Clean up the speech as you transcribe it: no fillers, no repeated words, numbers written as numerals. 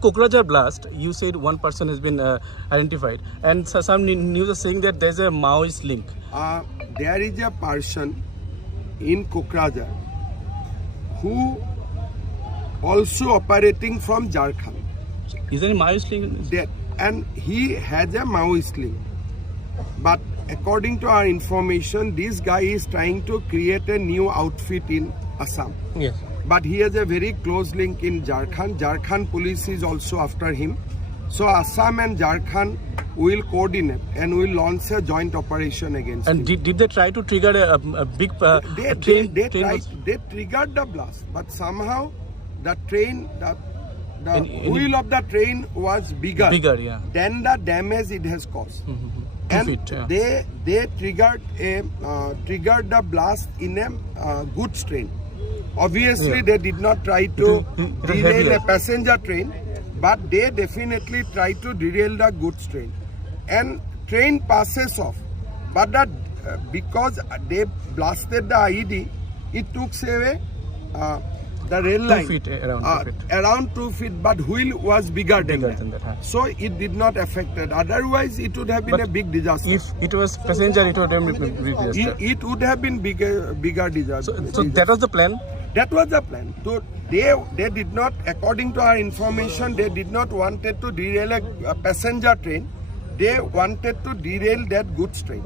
Kokrajhar blast, you said one person has been identified, and some news are saying that there's a Maoist link. There is a person in Kokrajhar who also operating from Jharkhand. Is there any Maoist link? And he has a Maoist link. But according to our information, this guy is trying to create a new outfit in Assam. Yes. But he has a very close link in Jharkhand. Jharkhand police is also after him. So Assam and Jharkhand will coordinate and will launch a joint operation against him. And did they try to trigger a big They train? They triggered the blast, but somehow the train, the wheel of the train was bigger Yeah. than the damage it has caused. And 2 feet, yeah. they triggered the blast in a goods train. Obviously, Yeah. they did not try to it derail heavier. a passenger train, but they definitely tried to derail the goods train. And train passes off, but that because they blasted the IED, it took away the rail 2 line feet, around 2 feet. around 2 feet, but wheel was bigger than that. Huh? So it did not affect it. Otherwise, it would have been But a big disaster. If it was passenger, it would have been big disaster. It would have been bigger disaster. So that was the plan. That was the plan. So they did not, according to our information, they did not wanted to derail a passenger train. They wanted to derail that goods train.